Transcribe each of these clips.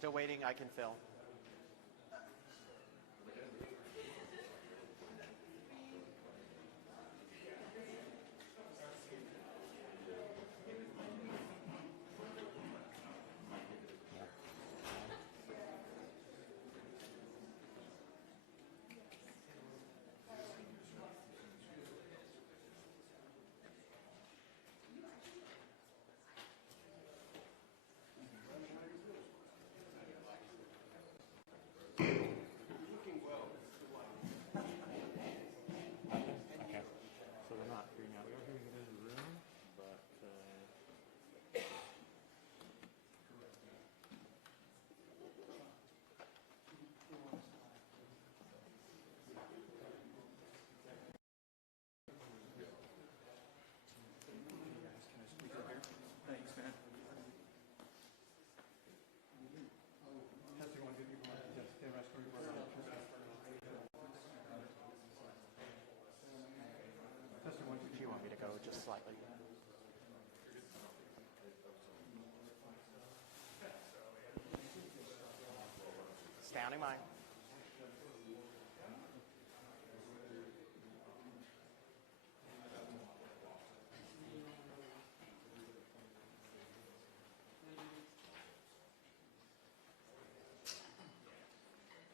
Still waiting. I can fill. If you want me to go just slightly. Standing by.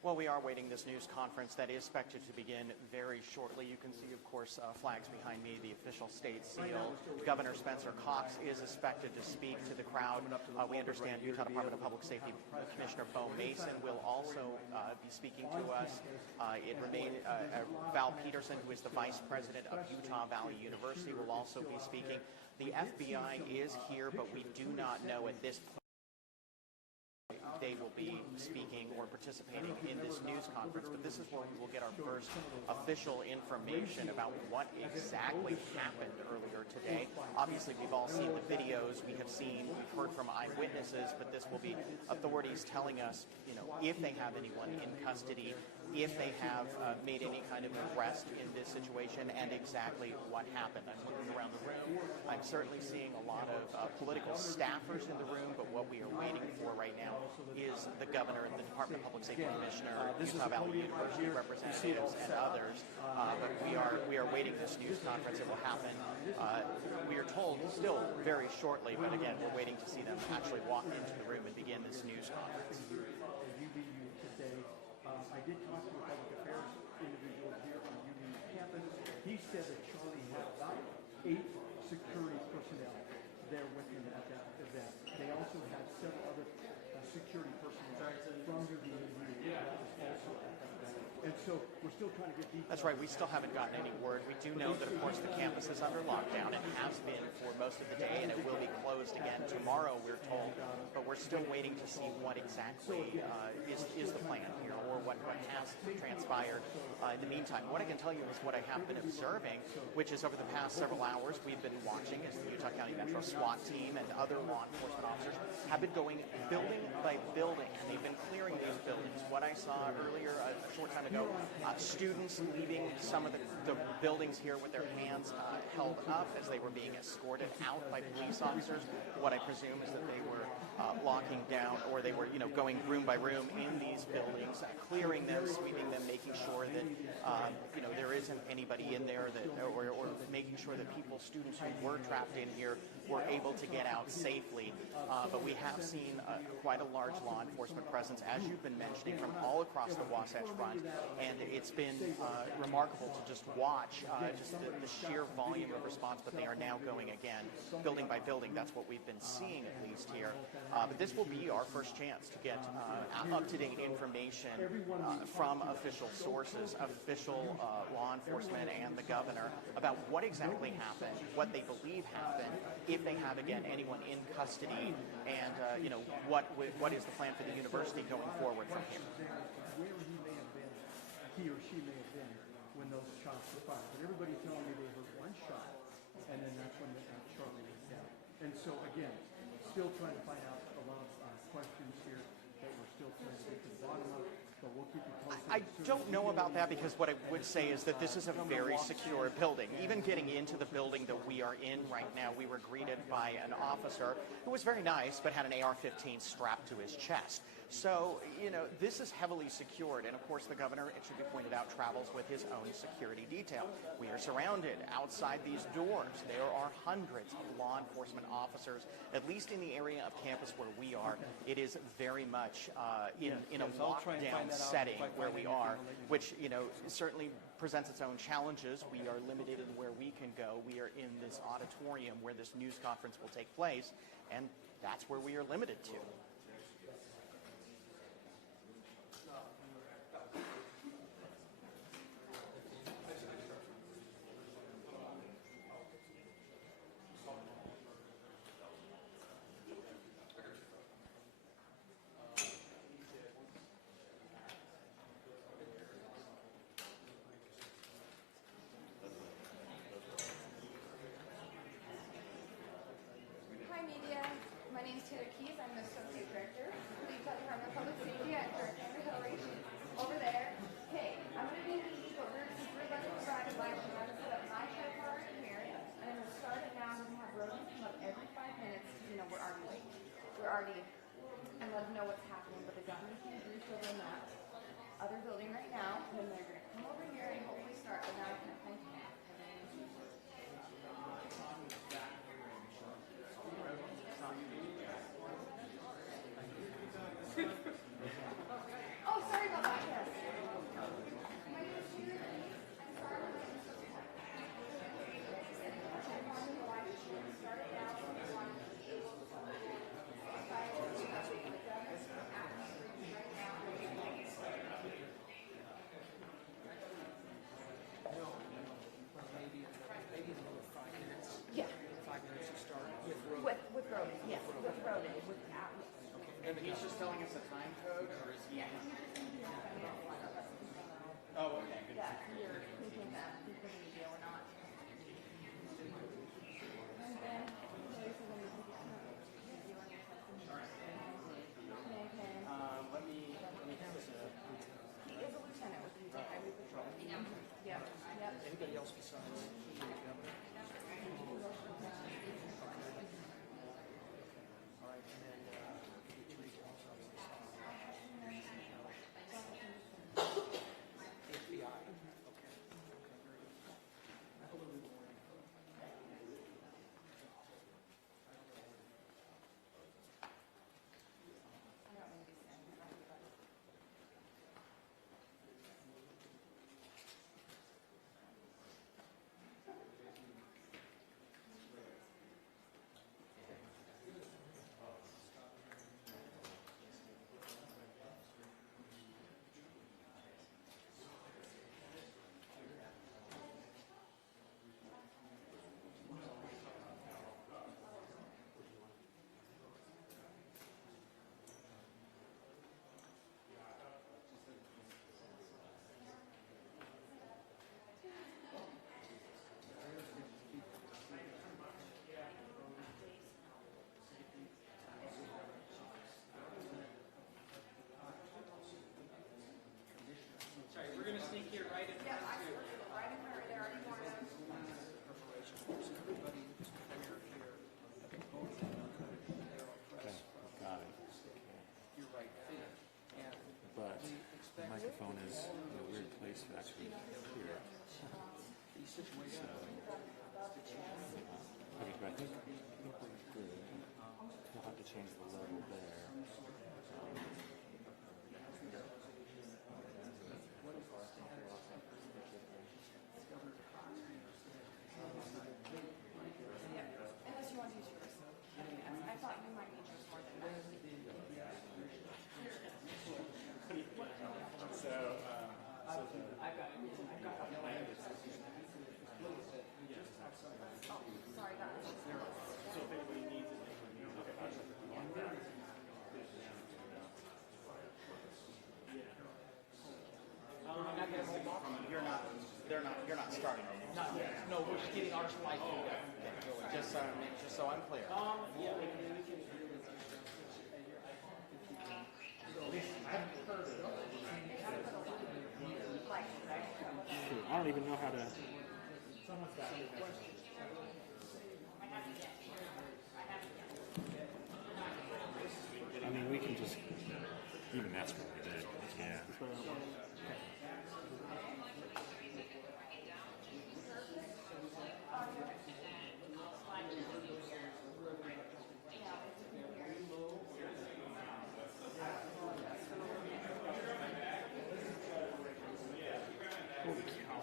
Well, we are waiting this news conference that is expected to begin very shortly. You can see, of course, flags behind me, the official state seal. Governor Spencer Cox is expected to speak to the crowd. We understand Utah Department of Public Safety Commissioner Bo Mason will also be speaking to us. It remains Val Peterson, who is the vice president of Utah Valley University, will also be speaking. The FBI is here, but we do not know at this point they will be speaking or participating in this news conference, but this is where we will get our first official information about what exactly happened earlier today. Obviously, we've all seen the videos, we've heard from eyewitnesses, but this will be authorities telling us, if they have anyone in custody, if they have made any kind of arrest in this situation, and exactly what happened. I'm looking around the room. I'm certainly seeing a lot of political staffers in the room, but what we are waiting for right now is the governor, the Department of Public Safety Commissioner, Utah Valley University representatives, and others. But we are waiting this news conference. It will happen, we are told, still very shortly, but again, we're waiting to see them actually walk into the room and begin this news conference. I did talk to a public affairs individual here on UB campus. He said that Charlie had about 8 security personnel there with him at that event. They also had several other security personnel from UB that was also at that event. And so we're still trying to get details. That's right. We still haven't gotten any word. We do know that, of course, the campus is under lockdown. It has been for most of the day, and it will be closed again tomorrow, we're told. But we're still waiting to see what exactly is the plan here, or what has transpired in the meantime. What I can tell you is what I have been observing, which is over the past several hours we've been watching as the Utah County Metro SWAT team and other law enforcement officers have been going building by building, and they've been clearing these buildings. What I saw earlier, a short time ago, students leaving some of the buildings here with their hands held up as they were being escorted out by police officers. What I presume is that they were locking down, or they were, going room by room in these buildings, clearing them, sweeping them, making sure that, there isn't anybody in there that, or making sure that students who were trapped in here were able to get out safely. But we have seen quite a large law enforcement presence, as you've been mentioning, from all across the Wasatch Front, and it's been remarkable to just watch just the sheer volume of response. But they are now going again, building by building. That's what we've been seeing, at least here. But this will be our first chance to get up-to-date information from official sources, official law enforcement and the governor, about what exactly happened, what they believe happened, if they have, again, anyone in custody, and what is the plan for the university going forward from here. Where he or she may have been when those shots were fired. But everybody's telling me they heard one shot, and then that's when Charlie was down. And so, again, still trying to find out a lot of questions here that we're still trying to get to the bottom of. But we'll keep you posted. I don't know about that, because what I would say is that this is a very secure building. Even getting into the building that we are in right now, we were greeted by an officer who was very nice but had an AR-15 strapped to his chest. So, this is heavily secured, and of course the governor, it should be pointed out, travels with his own security detail. We are surrounded outside these doors. There are hundreds of law enforcement officers, at least in the area of campus where we are. It is very much in a lockdown setting where we are, which, certainly presents its own challenges. We are limited in where we can go. We are in this auditorium where this news conference will take place, and that's where we are limited to. Hi media, my name is Taylor Keys. I'm the Associate Director for the Utah Department of Public Safety at Hillary over there. Hey, I'm going to be meeting, but we're letting the ride live. I'm going to put up my show card here, and I'm going to start it now. I'm going to have Rosie come up every 5 minutes. We're already late. And let them know what's happening. But the governor's going to do over in that other building right now, and then they're going to come over here and hopefully start. But now I can't thank you. Oh, sorry about that. Yes. My name is Taylor Keys. I'm sorry I'm late. Start it now. We want to be able to Maybe another 5 minutes. Yeah. 5 minutes to start with Rosie. With Roden, yes. With Roden. And he's just telling us a time code, or is he? Oh, okay. Yeah, you're thinking that he's going to be or not. And then, okay, so then we can get Let me have this. He is a lieutenant with the Utah Highway Patrol. Yep. Anybody else besides the governor? All right, and then the attorney general's office. FBI. Okay. Very good. Hello, good morning. Sorry, we're going to sneak here right in Yeah, front too. absolutely. Right in front, there already more. Preparation. So everybody who's prepared here, both there on press, Got it. your right feet. And But we the expect microphone is in a weird place to actually hear it. these situations. Okay, but I think we're good. We'll have to change the level there. Unless you want to use yours. I thought you might need yours more than that. Oh, sorry, that was You're not starting. Not yet. No, we're just getting our slide through there. Just so I'm clear. Yeah. Shoot, I don't even know how to. I mean, we can just Even that's probably dead. Yeah. That's what I want. Okay. Holy cow.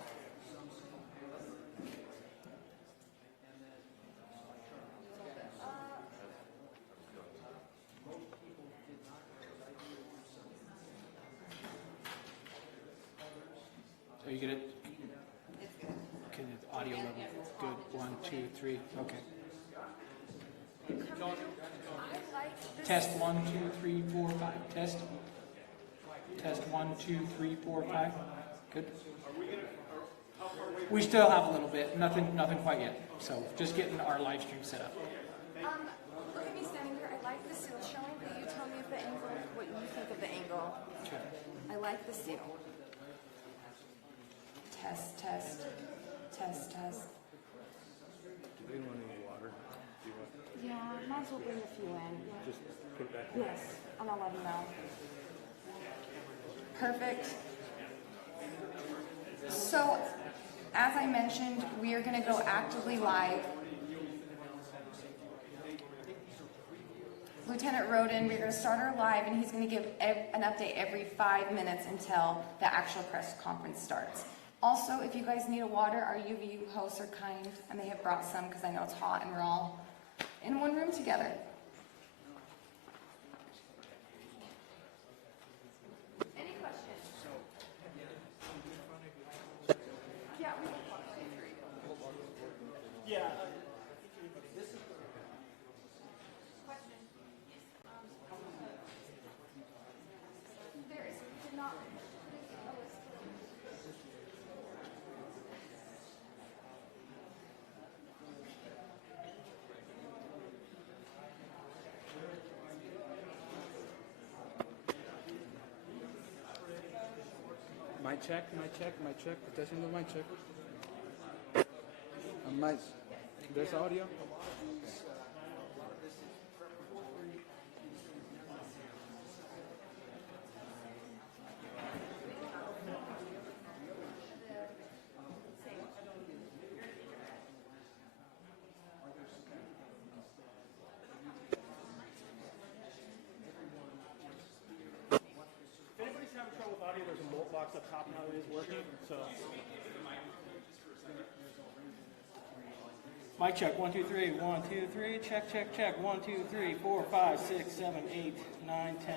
Are you good at, It's good. okay, the audio level, good, 1, 2, 3, okay. I like this. Test 1, 2, 3, 4, 5, test. Test 1, 2, 3, 4, 5, good. We still have a little bit, nothing quite yet, so just getting our live stream set up. Look at me standing here. I like the seal showing, but you tell me if the angle, what you think of the angle. Okay. I like the seal. Test, test, test, test. Do they want any water? Do you want Yeah, might as well bring a few in. Yeah. just put it back? Yes, and I'll let them know. Perfect. So, as I mentioned, we are going to go actively live. Lieutenant Roden, we're going to start our live, and he's going to give an update every 5 minutes until the actual press conference starts. Also, if you guys need a water, our UVU hosts are kind, and they have brought some because I know it's hot and we're all in one room together. Any questions? Yeah, we will talk to you. Yeah. Question. There is not. Mic check, mic check, mic check. Attention to mic check. Mic. There's audio. If anybody's having trouble with audio, there's a bolt box up top now that is working. So Mic check, 1, 2, 3, 1, 2, 3, check, check, check, 1, 2, 3, 4, 5, 6, 7, 8, 9, 10,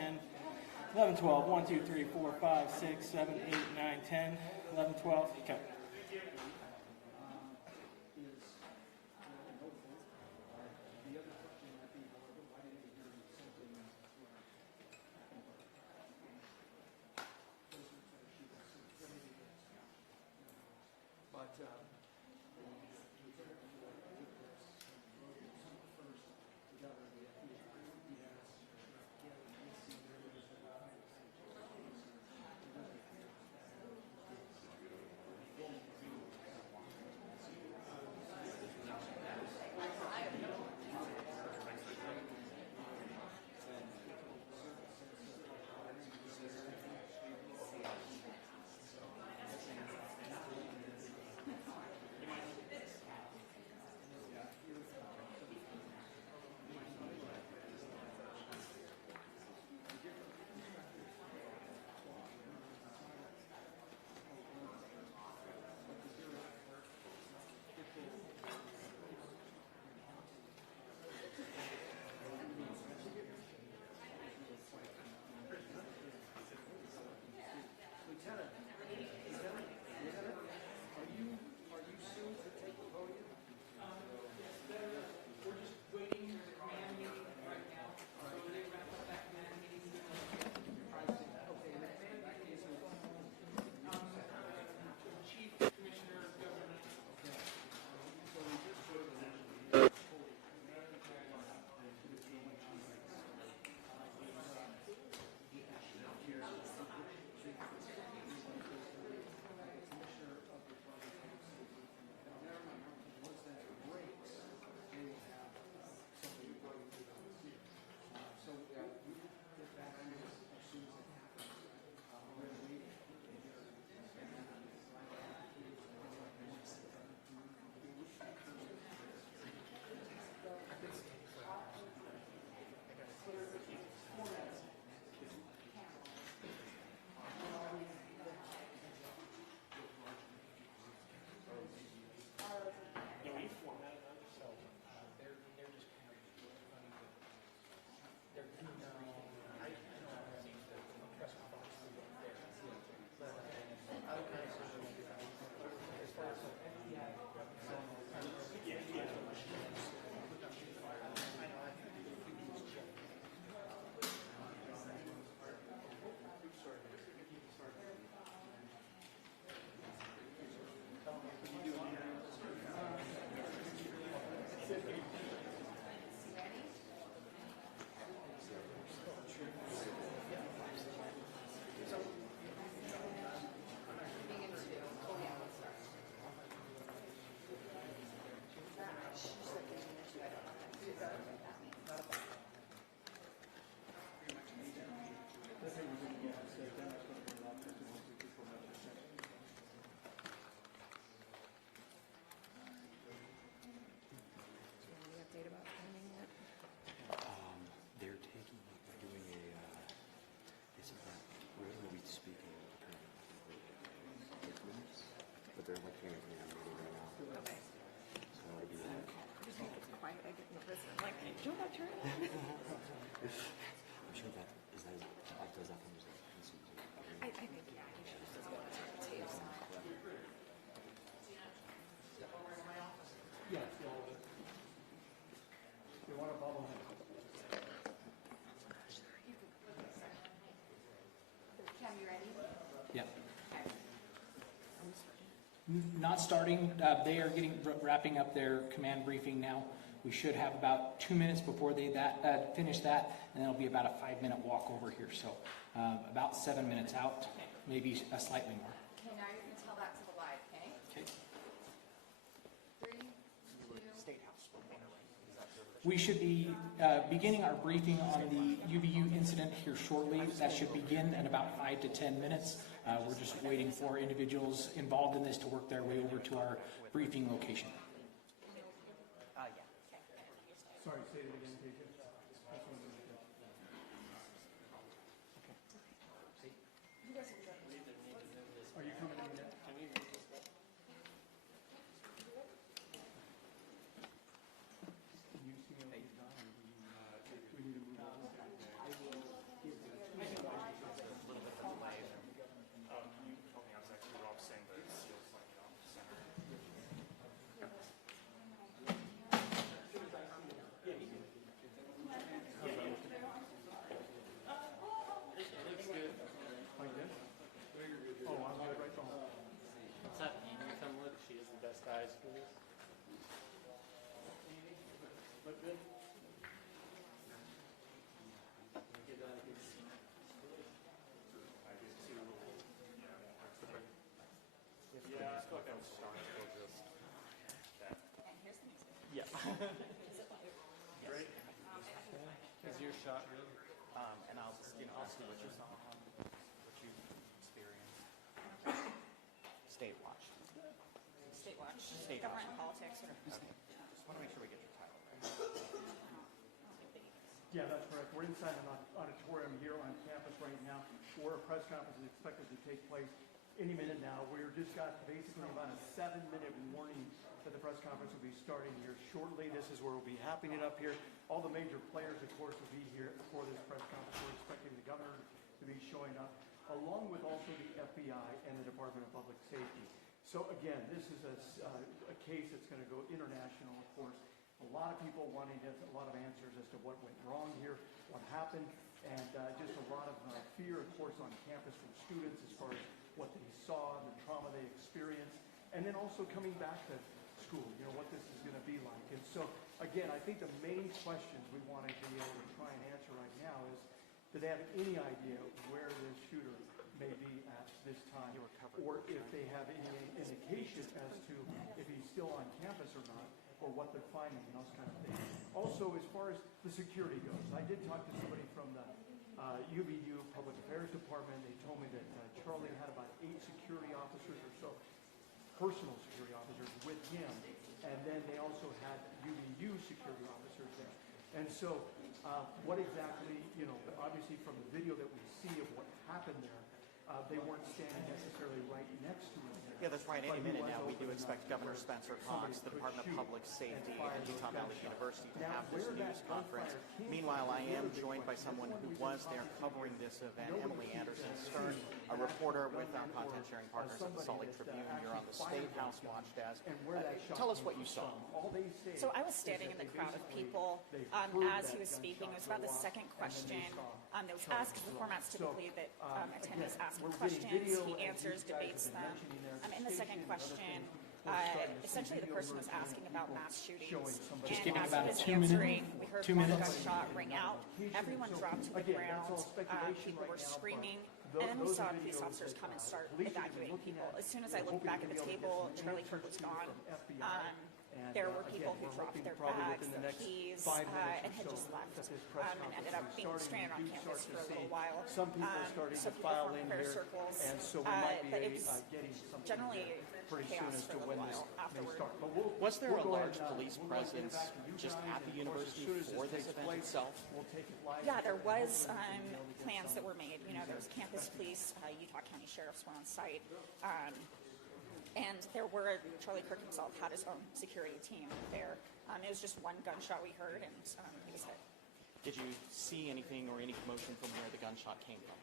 11, 12, 1, 2, 3, 4, 5, 6, 7, 8, 9, 10, 11, 12, okay. Not starting. They are wrapping up their command briefing now. We should have about 2 minutes before they finish that, and then it'll be about a 5-minute walk over here. So about 7 minutes out, maybe slightly more. Okay, now you can tell that to the live, okay? Okay. 3, 2, State House. We should be beginning our briefing on the UVU incident here shortly. That should begin in about 5 to 10 minutes. We're just waiting for individuals involved in this to work their way over to our briefing location. Yeah. Sorry, say it again, KJ. That's what I'm gonna do. Are you coming in yet? You see me okay, John, or do we need to move on? Like this? Oh, I'm good right now. What's up, Amy? Come look. She has the best eyes for this. Look good? Yeah, I feel like I'm starting to feel just that. Yeah. Great. Is your shot good? And I'll see what you saw, what you experienced. State Watch. State Watch. State Government Watch. and politics. Or, Just want to make sure we get your title right. Yeah, that's correct. We're inside an auditorium here on campus right now, where a press conference is expected to take place any minute now. We're just got basically about a 7-minute warning that the press conference will be starting here shortly. This is where we'll be happing it up here. All the major players, of course, will be here for this press conference. We're expecting the governor to be showing up, along with also the FBI and the Department of Public Safety. So again, this is a case that's going to go international, of course. A lot of people wanting a lot of answers as to what went wrong here, what happened, and just a lot of fear, of course, on campus from students as far as what they saw and the trauma they experienced, and then also coming back to school, what this is going to be like. And so, again, I think the main questions we want to be able to try and answer right now is, do they have any idea where this shooter may be at this time, or if they have any indication as to if he's still on campus or not, or what they're finding and those kind of things. Also, as far as the security goes, I did talk to somebody from the UVU Public Affairs Department. They told me that Charlie had about 8 security officers or so, personal security officers with him, and then they also had UVU security officers there. And so what exactly, obviously from the video that we see of what happened there, they weren't standing necessarily right next to him. Yeah, that's right. Any minute now, we do expect Governor Spencer Cox, the Department of Public Safety, and Utah Valley University to have this news conference. Meanwhile, I am joined by someone who was there covering this event, Emily Anderson Stern, a reporter with our content sharing partners at the Salt Lake Tribune. You're on the State House Watch Desk. Tell us what you saw. So I was standing in the crowd of people as he was speaking. It was about the second question that was asked. The format's typically that attendees ask questions, he answers, debates them. In the second question, essentially the person was asking about mass shootings. Just And giving as about he a was 2 minute- answering, we heard 2 one minutes. gunshot ring out. Everyone dropped to the ground. People were screaming. And then we saw police officers come and start evacuating people. As soon as I looked back at the table, Charlie Kirk was gone. There were people who dropped their bags, their keys, and had just left, and ended up being stranded on campus for a little while. Some people are starting So to people file formed in prayer here, circles, and so we might but it be was getting something generally pretty soon chaos as for to a when little this while may afterward. start. But we'll, Was there we'll a go large ahead, police we'll go ahead and get presence back to you just guys, at the and of course, as university soon as for this takes event place, itself? We'll take it live. Yeah, there was plans that were made. There was campus police, Utah County sheriffs were on site, and Charlie Kirk himself had his own security team there. It was just one gunshot we heard, and he was hit. Did you see anything or any commotion from where the gunshot came from?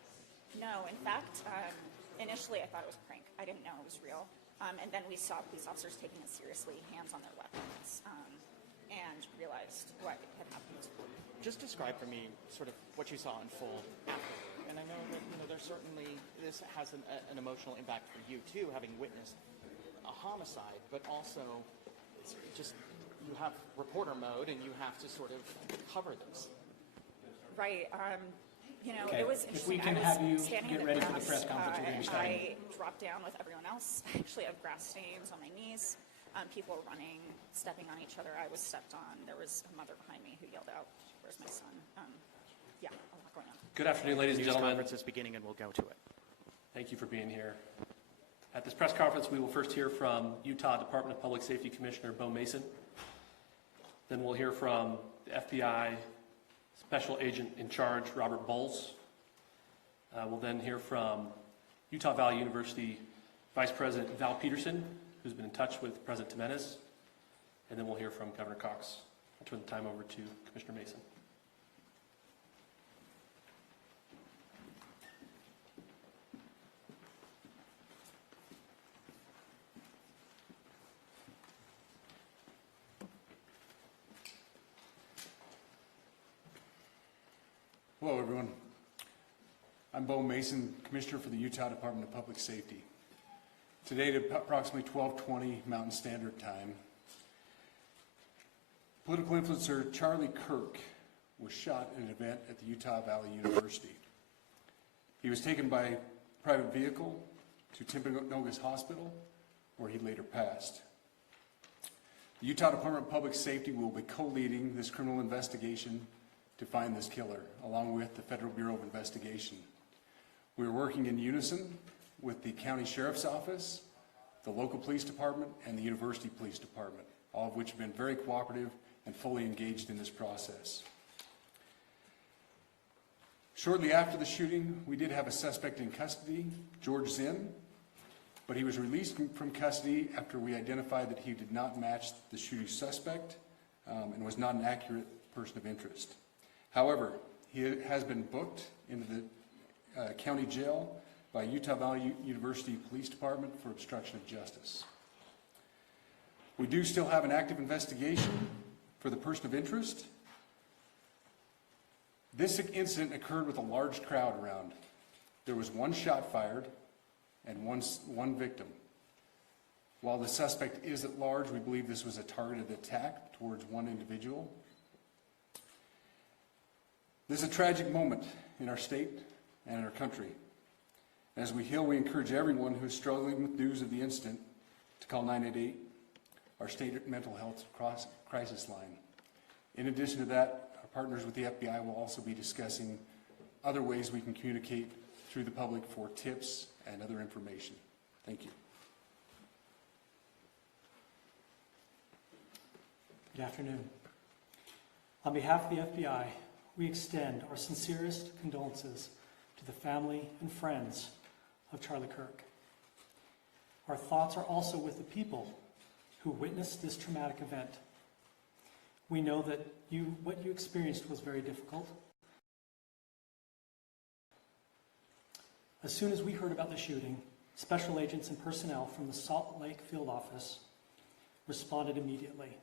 No, in fact, initially I thought it was a prank. I didn't know it was real. And then we saw police officers taking it seriously, hands on their weapons, and realized what had happened. Just describe for me sort of what you saw unfold after. And I know that there's certainly, this has an emotional impact for you too, having witnessed homicide, but also it's just you have reporter mode and you have to sort of cover this. Right. You know, Okay. it was If we interesting. can I was have you standing get in ready for the grass. press conference, we're gonna be starting. I dropped down with everyone else. I actually have grass stains on my knees. People were running, stepping on each other. I was stepped on. There was a mother behind me who yelled out, "Where's my son?" Yeah, a lot going on. Good afternoon, ladies and News gentlemen. conference is beginning, and we'll go to it. Thank you for being here. At this press conference, we will first hear from Utah Department of Public Safety Commissioner Bo Mason. Then we'll hear from the FBI Special Agent in Charge, Robert Bowles. We'll then hear from Utah Valley University Vice President Val Peterson, who's been in touch with President Jimenez. And then we'll hear from Governor Cox. I'll turn the time over to Commissioner Mason. Hello, everyone. I'm Bo Mason, Commissioner for the Utah Department of Public Safety. Today at approximately 12:20 Mountain Standard Time, political influencer Charlie Kirk was shot at an event at the Utah Valley University. He was taken by private vehicle to Timpanogos Hospital, where he later passed. The Utah Department of Public Safety will be co-leading this criminal investigation to find this killer, along with the Federal Bureau of Investigation. We are working in unison with the County Sheriff's Office, the local police department, and the University Police Department, all of which have been very cooperative and fully engaged in this process. Shortly after the shooting, we did have a suspect in custody, George Zinn, but he was released from custody after we identified that he did not match the shooting suspect and was not an accurate person of interest. However, he has been booked into the county jail by Utah Valley University Police Department for obstruction of justice. We do still have an active investigation for the person of interest. This incident occurred with a large crowd around. There was one shot fired and one victim. While the suspect is at large, we believe this was a targeted attack towards one individual. This is a tragic moment in our state and in our country. As we heal, we encourage everyone who is struggling with news of the incident to call 988, our state mental health crisis line. In addition to that, our partners with the FBI will also be discussing other ways we can communicate through the public for tips and other information. Thank you. Good afternoon. On behalf of the FBI, we extend our sincerest condolences to the family and friends of Charlie Kirk. Our thoughts are also with the people who witnessed this traumatic event. We know that what you experienced was very difficult. As soon as we heard about the shooting, special agents and personnel from the Salt Lake Field Office responded immediately.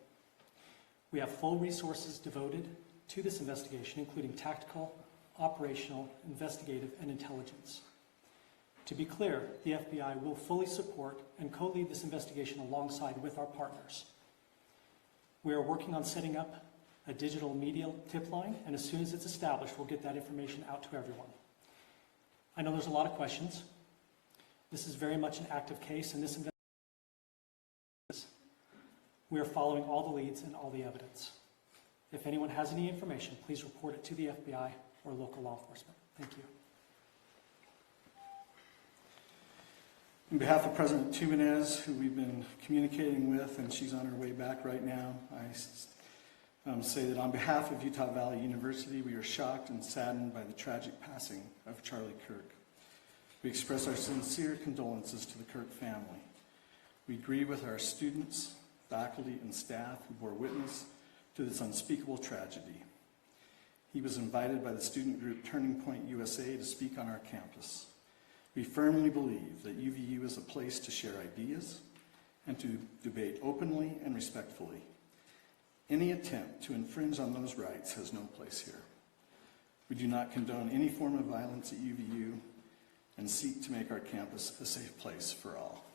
We have full resources devoted to this investigation, including tactical, operational, investigative, and intelligence. To be clear, the FBI will fully support and co-lead this investigation alongside with our partners. We are working on setting up a digital media tip line, and as soon as it's established, we'll get that information out to everyone. I know there's a lot of questions. This is very much an active case, and this investigation, we are following all the leads and all the evidence. If anyone has any information, please report it to the FBI or local law enforcement. Thank you. On behalf of President Jimenez, who we've been communicating with, and she's on her way back right now, I say that on behalf of Utah Valley University, we are shocked and saddened by the tragic passing of Charlie Kirk. We express our sincere condolences to the Kirk family. We grieve with our students, faculty, and staff who bore witness to this unspeakable tragedy. He was invited by the student group Turning Point USA to speak on our campus. We firmly believe that UVU is a place to share ideas and to debate openly and respectfully. Any attempt to infringe on those rights has no place here. We do not condone any form of violence at UVU and seek to make our campus a safe place for all.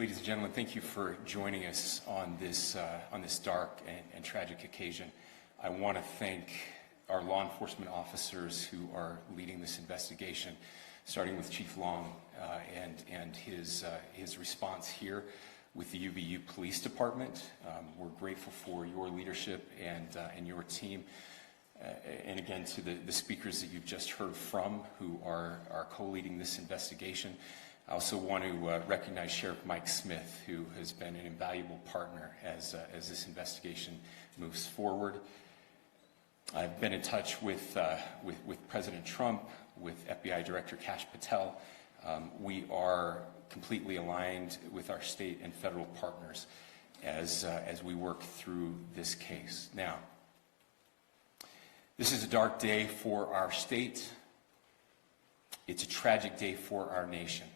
Ladies and gentlemen, thank you for joining us on this dark and tragic occasion. I want to thank our law enforcement officers who are leading this investigation, starting with Chief Long and his response here with the UVU Police Department. We're grateful for your leadership and your team. And again, to the speakers that you've just heard from who are co-leading this investigation. I also want to recognize Sheriff Mike Smith, who has been an invaluable partner as this investigation moves forward. I've been in touch with President Trump, with FBI Director Kash Patel. We are completely aligned with our state and federal partners as we work through this case. Now, this is a dark day for our state. It's a tragic day for our nation.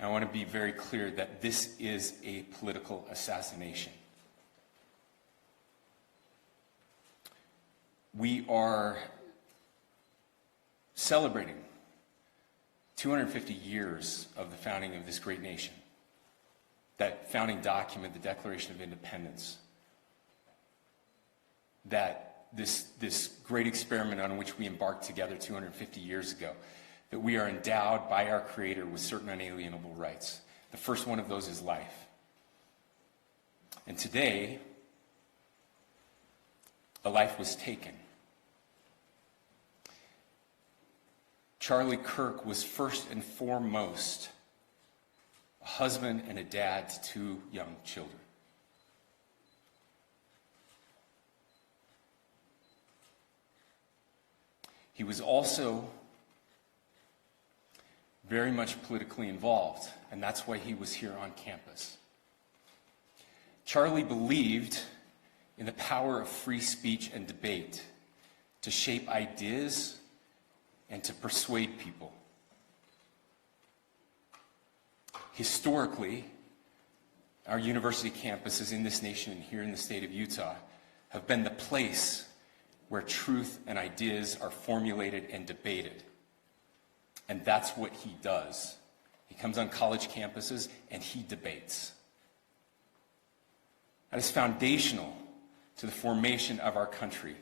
And I want to be very clear that this is a political assassination. We are celebrating 250 years of the founding of this great nation. That founding document, the Declaration of Independence, that this great experiment on which we embarked together 250 years ago, that we are endowed by our Creator with certain unalienable rights. The first one of those is life. And today, a life was taken. Charlie Kirk was first and foremost a husband and a dad to 2 young children. He was also very much politically involved, and that's why he was here on campus. Charlie believed in the power of free speech and debate to shape ideas and to persuade people. Historically, our university campuses in this nation and here in the state of Utah have been the place where truth and ideas are formulated and debated. And that's what he does. He comes on college campuses and he debates. That is foundational to the formation of our country,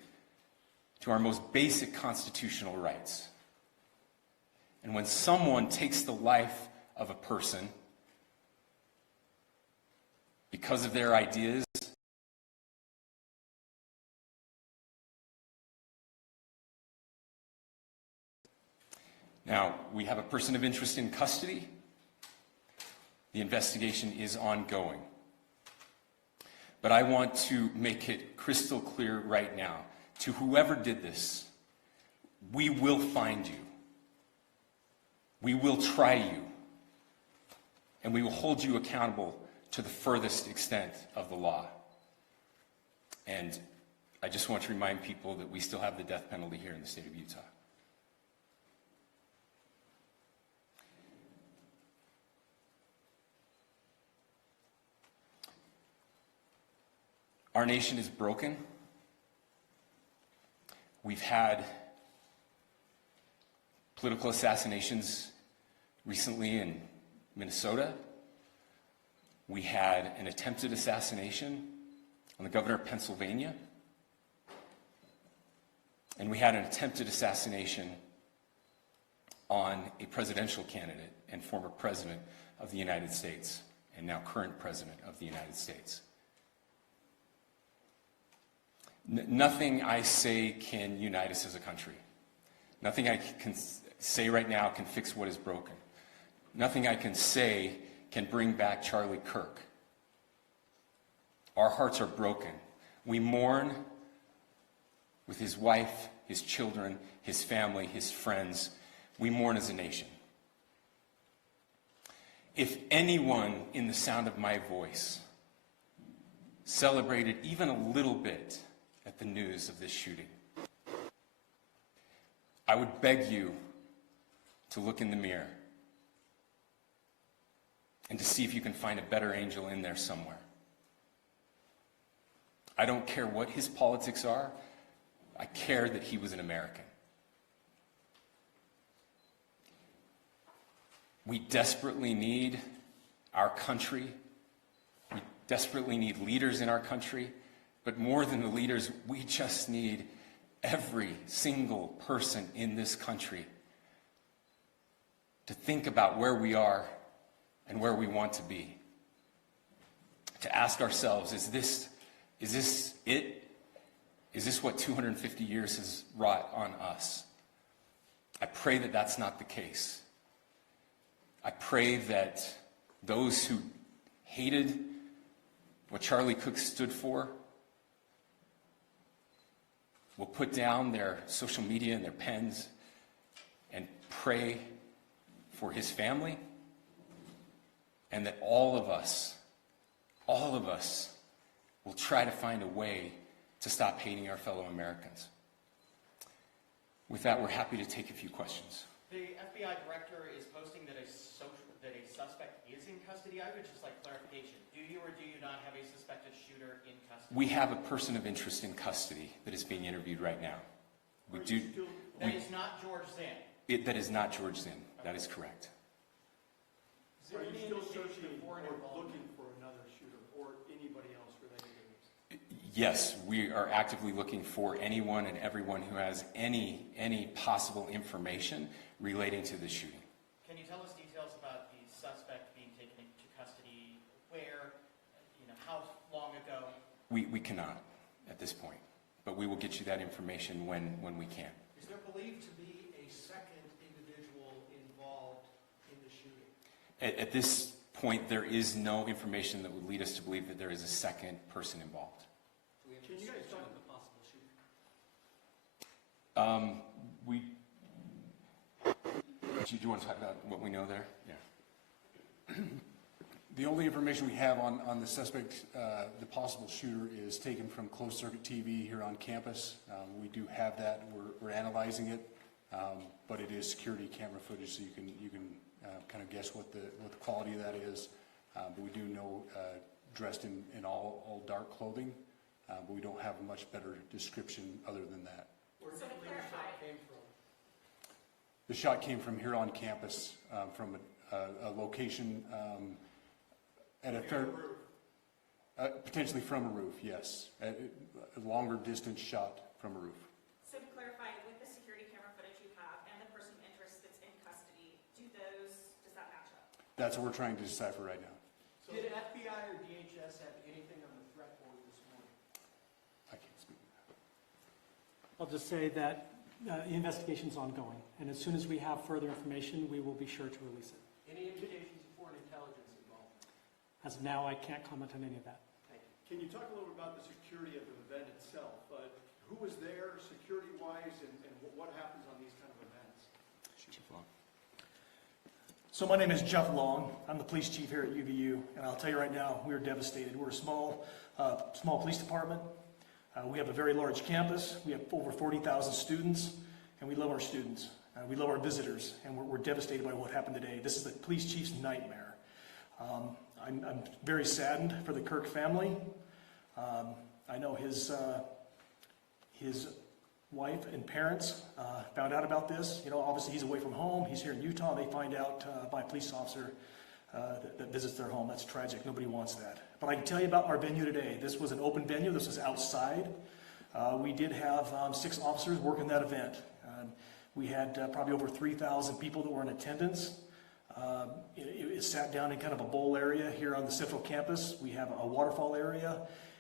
to our most basic constitutional rights. And when someone takes the life of a person because of their ideas, now, we have a person of interest in custody. The investigation is ongoing. But I want to make it crystal clear right now, to whoever did this, we will find you. We will try you. And we will hold you accountable to the furthest extent of the law. And I just want to remind people that we still have the death penalty here in the state of Utah. Our nation is broken. We've had political assassinations recently in Minnesota. We had an attempted assassination on the governor of Pennsylvania. And we had an attempted assassination on a presidential candidate and former president of the United States, and now current president of the United States. Nothing I say can unite us as a country. Nothing I can say right now can fix what is broken. Nothing I can say can bring back Charlie Kirk. Our hearts are broken. We mourn with his wife, his children, his family, his friends. We mourn as a nation. If anyone in the sound of my voice celebrated even a little bit at the news of this shooting, I would beg you to look in the mirror and to see if you can find a better angel in there somewhere. I don't care what his politics are. I care that he was an American. We desperately need our country. We desperately need leaders in our country. But more than the leaders, we just need every single person in this country to think about where we are and where we want to be. To ask ourselves, is this it? Is this what 250 years has wrought on us? I pray that that's not the case. I pray that those who hated what Charlie Kirk stood for will put down their social media and their pens and pray for his family, and that all of us will try to find a way to stop hating our fellow Americans. With that, we're happy to take a few questions. The FBI director is posting that a suspect is in custody. I would just like clarification. Do you or do you not have a suspected shooter in custody? We have a person of interest in custody that is being interviewed right now. That is not George Zinn. That is not George Zinn. That is correct. Are you still searching or looking for another shooter or anybody else related to this? Yes, we are actively looking for anyone and everyone who has any possible information relating to the shooting. Can you tell us details about the suspect being taken into custody? Where? How long ago? We cannot at this point, but we will get you that information when we can. Is there believed to be a second individual involved in the shooting? At this point, there is no information that would lead us to believe that there is a second person involved. Can you guys talk about the possible shooting? Do you want to talk about what we know there? Yeah. The only information we have on the suspect, the possible shooter, is taken from closed circuit TV here on campus. We do have that. We're analyzing it, but it is security camera footage, so you can kind of guess what the quality of that is. But we do know dressed in all dark clothing, but we don't have a much better description other than that. Where do you believe the shot came from? The shot came from here on campus, from a location at a fair, potentially from a roof, yes. A longer distance shot from a roof. So to clarify, with the security camera footage you have and the person of interest that's in custody, does that match up? That's what we're trying to decipher right now. So did FBI or DHS have anything on the threat board this morning? I can't speak to that. I'll just say that the investigation's ongoing, and as soon as we have further information, we will be sure to release it. Any indications of foreign intelligence involved? As of now, I can't comment on any of that. Can you talk a little bit about the security of the event itself? Who was there security-wise and what happens on these kind of events? So my name is Jeff Long. I'm the police chief here at UVU, and I'll tell you right now, we're devastated. We're a small police department. We have a very large campus. We have over 40,000 students, and we love our students. We love our visitors, and we're devastated by what happened today. This is the police chief's nightmare. I'm very saddened for the Kirk family. I know his wife and parents found out about this. Obviously he's away from home. He's here in Utah. They find out by a police officer that visits their home. That's tragic. Nobody wants that. But I can tell you about our venue today. This was an open venue. This was outside. We did have 6 officers working that event. We had probably over 3,000 people that were in attendance. It sat down in kind of a bowl area here on the central campus. We have a waterfall area.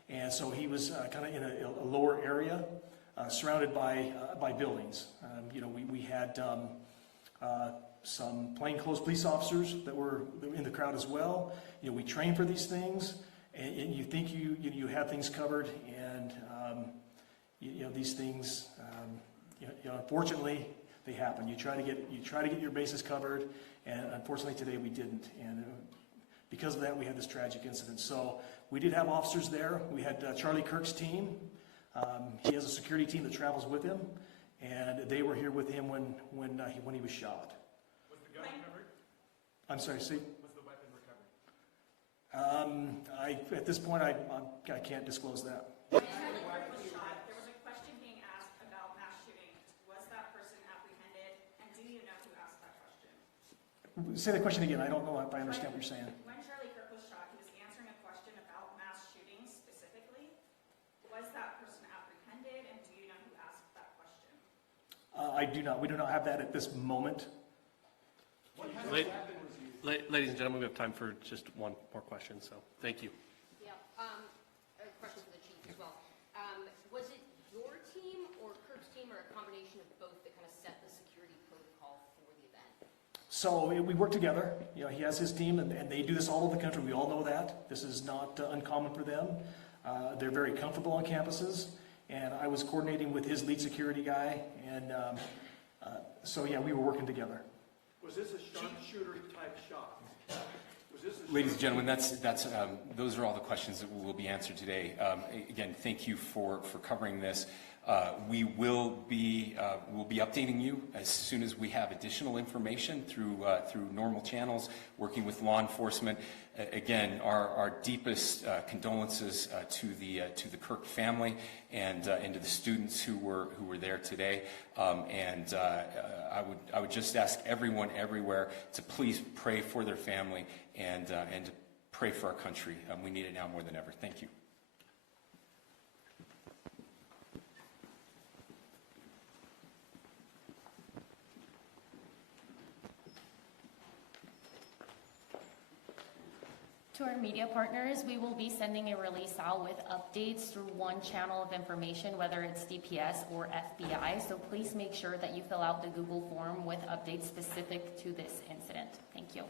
And so he was kind of in a lower area surrounded by buildings. We had some plainclothes police officers that were in the crowd as well. We train for these things, and you think you have things covered, and these things, unfortunately, they happen. You try to get your bases covered, and unfortunately today we didn't. And because of that, we had this tragic incident. So we did have officers there. We had Charlie Kirk's team. He has a security team that travels with him, and they were here with him when he was shot. Was the gun recovered? I'm sorry, see? Was the weapon recovered? At this point, I can't disclose that. When Charlie Kirk was shot, there was a question being asked about mass shooting. Was that person apprehended, and do you know who asked that question? Say the question again. I don't know if I understand what you're saying. When Charlie We do not have that at this moment. Ladies and gentlemen, we have time for just one more question, so thank you. Yeah, a question for the chief as well. Was it your team or Kirk's team or a combination of both that kind of set the security protocol for the event? So we work together. You know, he has his team, and they do this all over the country. We all know that. This is not uncommon for them. They're very comfortable on campuses, and I was coordinating with his lead security guy, and so yeah, we were working together. Was this a sharpshooter type shot? Was this a Ladies and gentlemen, those are all the questions that will be answered today. Again, thank you for covering this. We will be updating you as soon as we have additional information through normal channels, working with law enforcement. Again, our deepest condolences to the Kirk family and to the students who were there today. I would just ask everyone everywhere to please pray for their family and to pray for our country. We need it now more than ever. Thank you. To our media partners, we will be sending a release out with updates through one channel of information, whether it's DPS or FBI. So please make sure that you fill out the Google form with updates specific to this incident. Thank you.